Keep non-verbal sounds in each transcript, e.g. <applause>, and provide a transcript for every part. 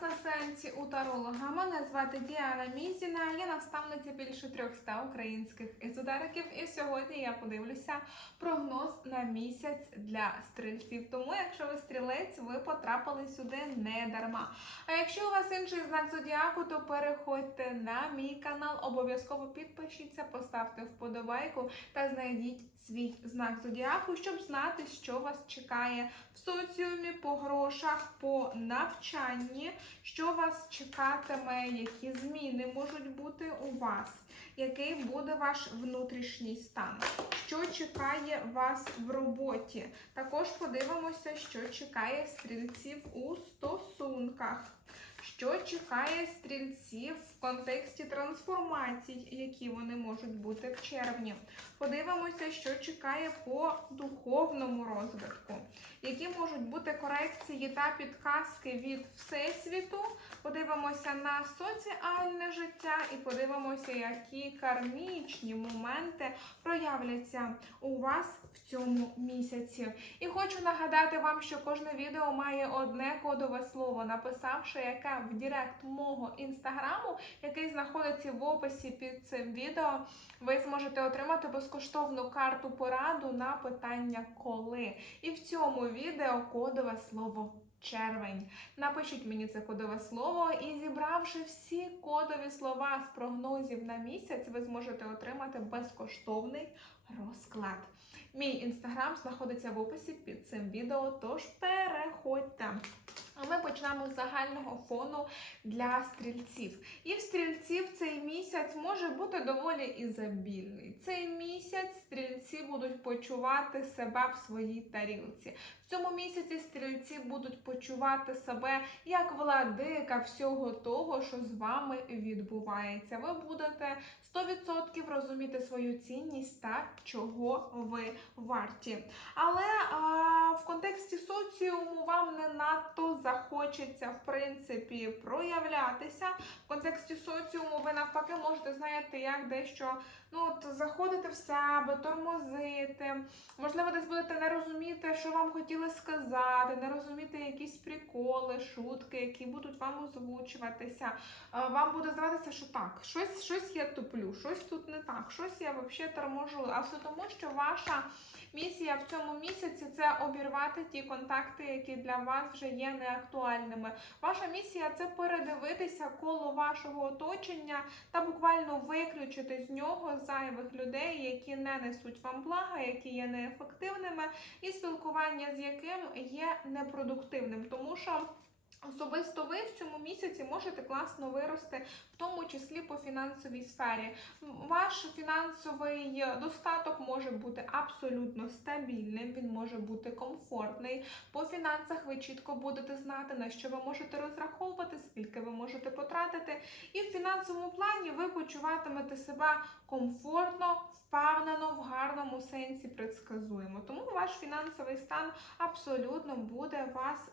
на сеансі у таролога. Мене звати Діана Мізіна, я наставниця більше 300 українських езотериків. І сьогодні я подивлюся прогноз на місяць для стрільців. Тому, якщо ви стрілець, ви потрапили сюди не дарма. А якщо у вас інший знак зодіаку, то переходьте на мій канал, обов'язково підпишіться, поставте вподобайку та знайдіть свій знак зодіаку, щоб знати, що вас чекає в соціумі, по грошах, по навчанні, що вас чекатиме, які зміни можуть бути у вас, який буде ваш внутрішній стан, що чекає вас в роботі. Також подивимося, що чекає стрільців у стосунках. Що чекає стрільців в контексті трансформацій, які вони можуть бути в червні? Подивимося, що чекає по духовному розвитку, які можуть бути корекції та підказки від Всесвіту. Подивимося на соціальне життя і подивимося, які кармічні моменти проявляться у вас в цьому місяці. І хочу нагадати вам, що кожне відео має одне кодове слово, написавши яке в Директ мого інстаграму, який знаходиться в описі під цим відео, ви зможете отримати безкоштовну карту пораду на питання коли. І в цьому відео кодове слово. Червень. Напишіть мені це кодове слово, і зібравши всі кодові слова з прогнозів на місяць, ви зможете отримати безкоштовний розклад. Мій інстаграм знаходиться в описі під цим відео, тож переходьте. А ми почнемо з загального фону для стрільців. І в стрільців цей місяць може бути доволі ізобільний. Цей місяць стрільці будуть почувати себе в своїй тарілці. В цьому місяці стрільці будуть почувати себе як владика всього того, що з вами відбувається. Ви будете 100% розуміти свою цінність та чого ви варті. Але а, в контексті соціуму вам не надто захочеться, в принципі, проявлятися. В контексті соціуму ви навпаки можете, знаєте, як дещо ну, от, заходити в себе, тормозити. Можливо, десь будете не розуміти, що вам хотіли сказати, не розуміти якісь приколи, шутки, які будуть вам озвучуватися. Е, Вам буде здаватися, що так, щось, щось я туплю, щось тут не так, щось я взагалі торможу. А все тому, що ваша місія в цьому місяці це обірвати ті контакти, які для вас вже є неактуальними. Ваша місія це передивитися коло вашого оточення та буквально виключити з нього зайвих людей, які не несуть вам блага, які є неефективними, і спілкування з яким є непродуктивним, тому що. Особисто ви в цьому місяці можете класно вирости, в тому числі по фінансовій сфері. Ваш фінансовий достаток може бути абсолютно стабільним, він може бути комфортний. По фінансах ви чітко будете знати, на що ви можете розраховувати, скільки ви можете потратити. І в фінансовому плані ви почуватимете себе комфортно, впевнено, в гарному сенсі предсказуємо. Тому ваш фінансовий стан абсолютно буде вас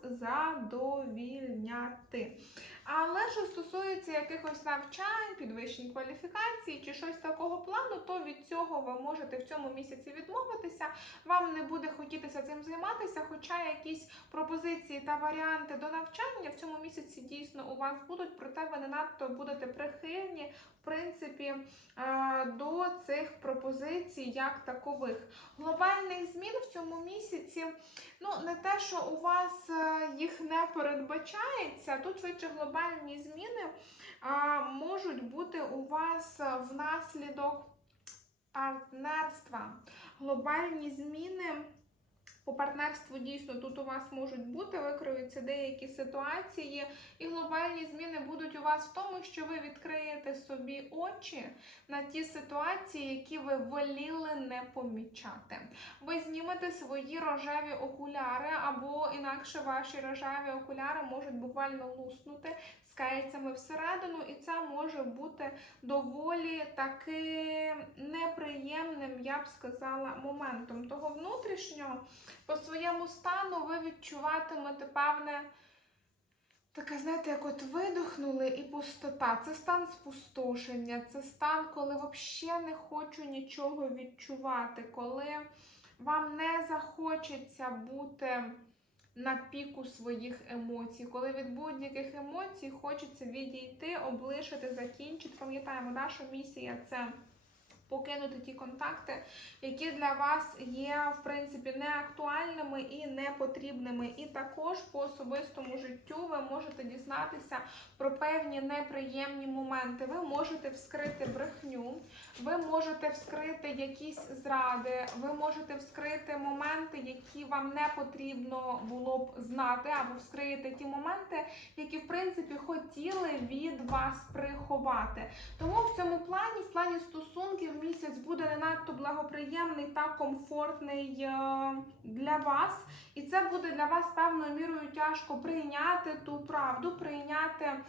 задовільняти. Але що стосується якихось навчань, підвищень кваліфікації чи щось такого плану, то від цього ви можете в цьому місяці відмовитися. Вам не буде хотітися цим займатися, хоча якісь пропозиції та варіанти до навчання в цьому місяці дійсно у вас будуть, проте ви не надто будете прихильні, в принципі, е, до цих пропозицій як такових. Глобальних змін в цьому місяці, ну не те, що у вас е, їх не передбачається, тут швидше глобальні зміни можуть бути у вас внаслідок партнерства. Глобальні зміни. По партнерству дійсно тут у вас можуть бути, викриються деякі ситуації, і глобальні зміни будуть у вас в тому, що ви відкриєте собі очі на ті ситуації, які ви воліли не помічати. Ви знімете свої рожеві окуляри, або інакше ваші рожеві окуляри можуть буквально луснути з всередину, і це може бути доволі таки неприємним, я б сказала, моментом. Того внутрішнього по своєму стану ви відчуватимете певне. Таке, знаєте, як от видохнули і пустота. Це стан спустошення, це стан, коли взагалі не хочу нічого відчувати, коли вам не захочеться бути на піку своїх емоцій, коли від будь-яких емоцій хочеться відійти, облишити, закінчити. Пам'ятаємо, наша місія це. Покинути ті контакти, які для вас є в принципі неактуальними і непотрібними. І також по особистому життю ви можете дізнатися про певні неприємні моменти. Ви можете вскрити брехню, ви можете вскрити якісь зради, ви можете вскрити моменти, які вам не потрібно було б знати, або вскриєте ті моменти, які в принципі хотіли від вас приховати. Тому в цьому плані, в плані стосунків, місяць буде не надто благоприємний та комфортний е, для вас, і це буде для вас певною мірою тяжко прийняти ту правду, прийняти. е,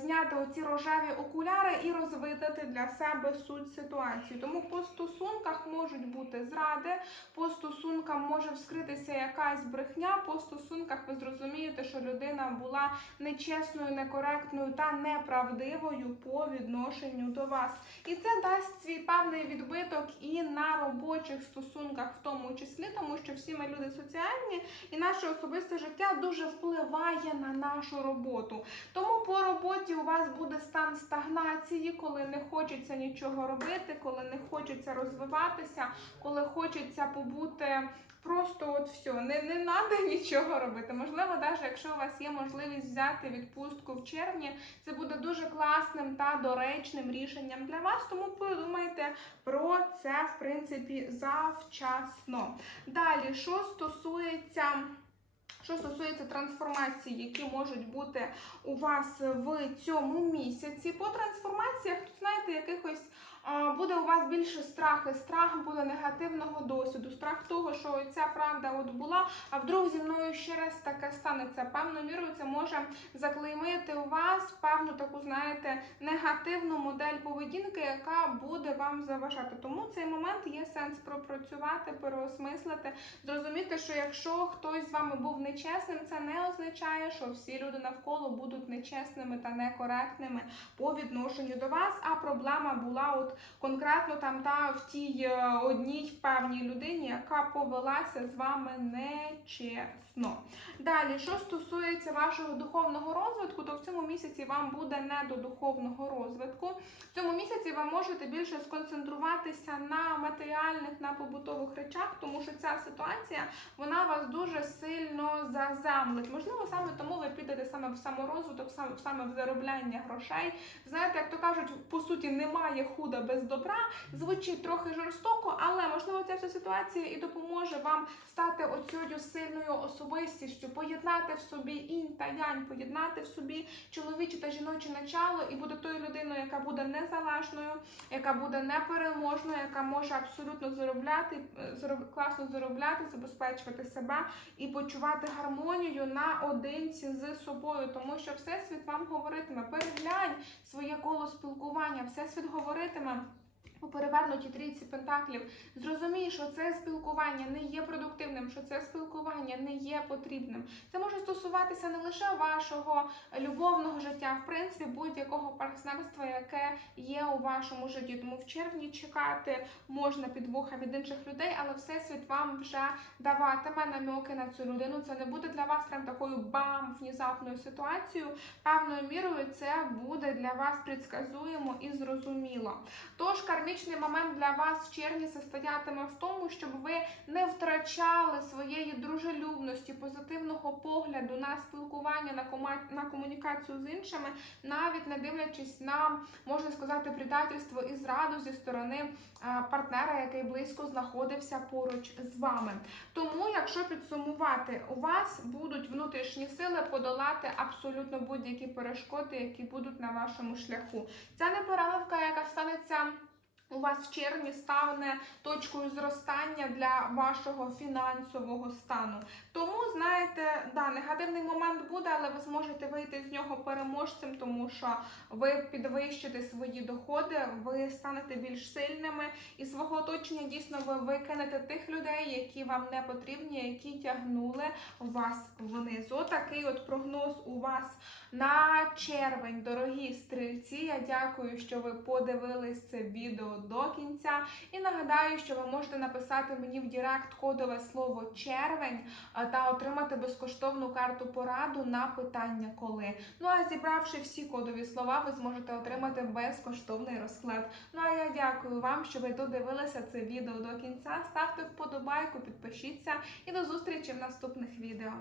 Зняти оці рожеві окуляри і розвидати для себе суть ситуації. Тому по стосунках можуть бути зради, по стосункам може вскритися якась брехня. По стосунках ви зрозумієте, що людина була нечесною, некоректною та неправдивою по відношенню до вас. І це дасть свій певний відбиток і на робочих стосунках, в тому числі, тому що всі ми люди соціальні, і наше особисте життя дуже впливає на нашу роботу. Тому по роботі у вас буде стан стагнації, коли не хочеться нічого робити, коли не хочеться розвиватися, коли хочеться побути. Просто от все, не, не треба <laughs> нічого робити. Можливо, навіть якщо у вас є можливість взяти відпустку в червні, це буде дуже класним та доречним рішенням для вас. Тому подумайте про це, в принципі, завчасно. Далі, що стосується. Що стосується трансформацій, які можуть бути у вас в цьому місяці, по трансформаціях, тут знаєте, якихось буде у вас більше страхи, страх буде негативного досвіду, страх того, що ця правда от була, а вдруг зі мною ще раз таке станеться. Певною мірою це може заклеймити у вас певну таку, знаєте, негативну модель поведінки, яка буде вам заважати. Тому цей момент є сенс пропрацювати, переосмислити, зрозуміти, що якщо хтось з вами був нечесним, це не означає, що всі люди навколо будуть нечесними та некоректними по відношенню до вас. А проблема була от конкретно там та в тій е, одній певній людині, яка повелася з вами нечесно. Далі, що стосується вашого духовного розвитку, то в цьому місяці вам буде не до духовного розвитку. В цьому місяці ви можете більше сконцентруватися на матеріальних, на побутових речах, тому що ця ситуація вона вас дуже сильно заземлить. Можливо, саме тому ви підете саме в саморозвиток, саме в заробляння грошей. Знаєте, як то кажуть, по суті, немає худа без добра. Звучить трохи жорстоко, але можливо ця вся ситуація і допоможе вам стати оцею сильною особистістю, поєднати в собі інь та янь, поєднати в собі чоловіче та жіноче начало, і буде тою людиною, яка буде незалежною, яка буде непереможною, яка може абсолютно заробляти, е, класно заробляти, забезпечувати себе і почувати гармонію наодинці з собою, тому що всесвіт вам говоритиме, переглянь своє коло спілкування, всесвіт говоритиме. У перевернутій трійці пентаклів зрозумій, що це спілкування не є продуктивним, що це спілкування не є потрібним. Це може стосуватися не лише вашого любовного життя, в принципі, будь-якого партнерства, яке є у вашому житті. Тому в червні чекати можна підвоха від інших людей, але всесвіт вам вже даватиме намеки на цю людину. Це не буде для вас прям такою бам внезапною ситуацією. Певною мірою це буде для вас предсказуємо і зрозуміло. Тож кармічний момент для вас в червні состоятиме в тому, щоб ви не втрачали своєї дружелюбності, позитивного погляду на спілкування, на кома- на комунікацію з іншими, навіть не дивлячись на можна сказати предательство і зраду зі сторони е, партнера, який близько знаходився поруч з вами. Тому, якщо підсумувати, у вас будуть внутрішні сили подолати абсолютно будь-які перешкоди, які будуть на вашому шляху. Ця непереливка, яка станеться. У вас в червні стане точкою зростання для вашого фінансового стану. Тому, знаєте, да, негативний момент буде, але ви зможете вийти з нього переможцем, тому що ви підвищите свої доходи, ви станете більш сильними і свого оточення дійсно ви викинете тих людей, які вам не потрібні, які тягнули вас вниз. Отакий от прогноз у вас на червень, дорогі стрільці. Я дякую, що ви подивились це відео до кінця. І нагадаю, що ви можете написати мені в Дірект кодове слово червень та отримати безкоштовну карту пораду на питання коли. Ну а зібравши всі кодові слова, ви зможете отримати безкоштовний розклад. Ну а я дякую вам, що ви додивилися це відео до кінця. Ставте вподобайку, підпишіться і до зустрічі в наступних відео.